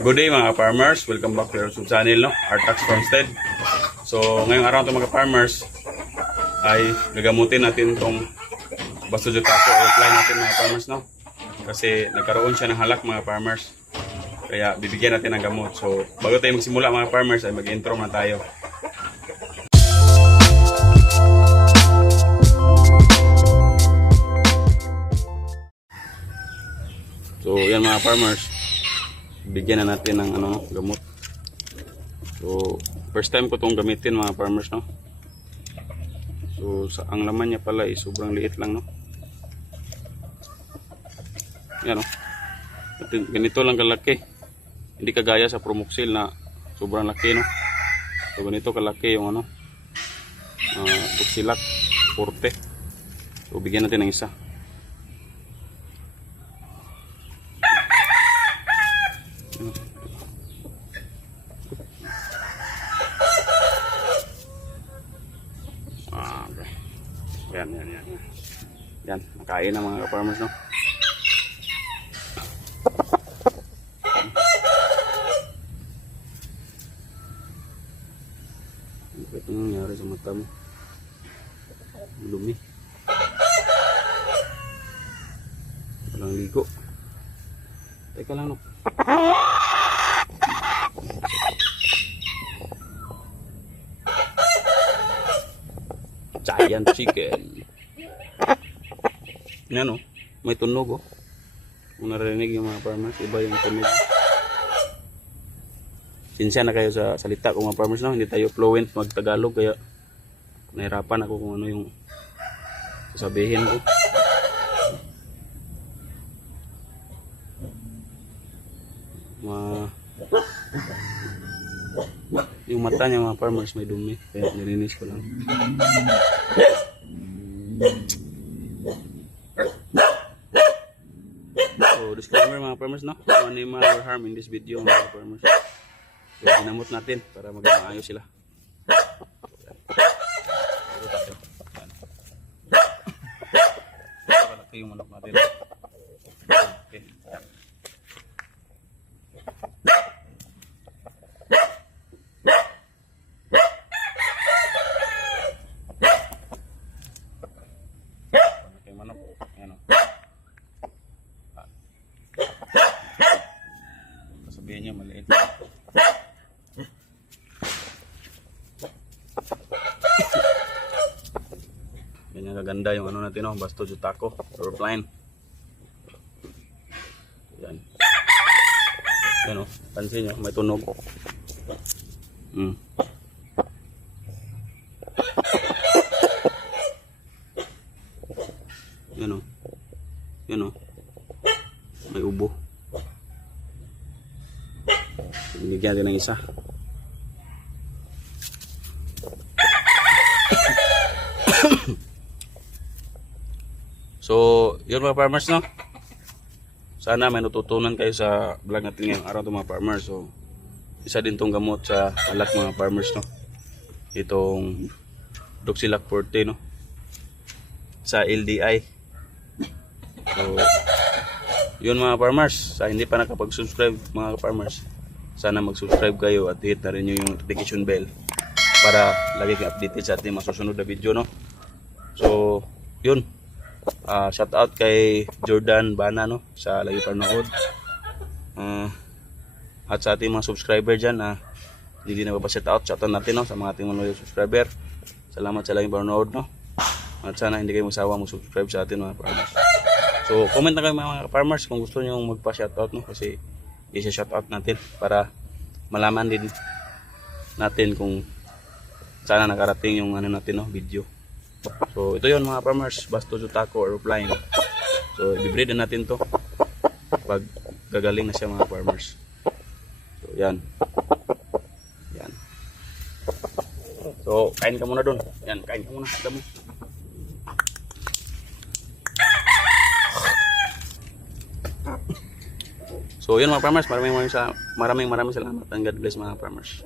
Good day mga farmers, welcome back to our YouTube channel, no? Artax Farmstead. So ngayong araw ito mga farmers ay gagamutin natin itong Bastujutaco o fly natin mga farmers, no? Kasi nagkaroon siya ng halak mga farmers, kaya bibigyan natin ng gamot. So bago tayo magsimula mga farmers ay mag-intro na tayo. So yan mga farmers, bigyan na natin ng gamot. So first time ko itong gamitin mga farmers, no. So ang laman niya pala ay sobrang liit lang, no. Yan, no. At ganito lang kalaki, hindi kagaya sa Promoxil na sobrang laki, no. So ganito kalaki yung Tuxilac Forte. So bigyan natin ng isa. Yan, nakain na mga farmers, no. Ito nangyari sa mata mo. Lumi. Walang ligo. Teka lang, no. Giant chicken. Yan, no, may tunog, oh. Kung narinig yung mga farmers, iba yung tunog. Sinsya na kayo sa salita ko mga farmers, no. Hindi tayo fluent mag-Tagalog, kaya nahirapan ako kung ano yung sasabihin ko. Yung mata niya mga farmers may dumi, kaya nilinis ko lang. So disclaimer mga farmers, no, no animal or harm in this video mga farmers. So ginamot natin para maging maayos sila. Malaki yung manok natin. Okay. Sabihin niya maliit. Ganyan kaganda yung natin, no, Bastujutaco Aeropline. Yan. Yan, no, pansin nyo, may tunog. Yan, no. Yan, no. May ubo. Bigyan natin ng isa. So, yun mga farmers, no. Sana may natutunan kayo sa vlog natin ngayong araw to mga farmers. So, isa din tong gamot sa alak mga farmers, no. Itong Tuxilac Forte, no. Sa LDI. So, yun mga farmers. Sa hindi pa nakapag-subscribe mga farmers, sana mag-subscribe kayo at hit na rin nyo yung notification bell para lagi kang updated sa ating masusunod na video, no. So, yun. Shout out kay Jordan Bana, no, sa lagi panood. At sa ating mga subscriber dyan, hindi na shout out natin, no, sa mga ating mga subscriber. Salamat sa lagi panood, no. At sana hindi kayo magsawa mag-subscribe sa atin mga farmers. So, comment na kayo mga farmers kung gusto nyo magpa-shout out, no, kasi i-shout out natin para malaman din natin kung sana nakarating yung natin, no, video. So ito yun mga farmers, Bastujutaco Aeropline. So i-breed na natin to pag gagaling na siya mga farmers. So yan. Yan. So kain ka muna dun. Yan, kain ka muna. Damo. So yun mga farmers, maraming salamat and God bless mga farmers.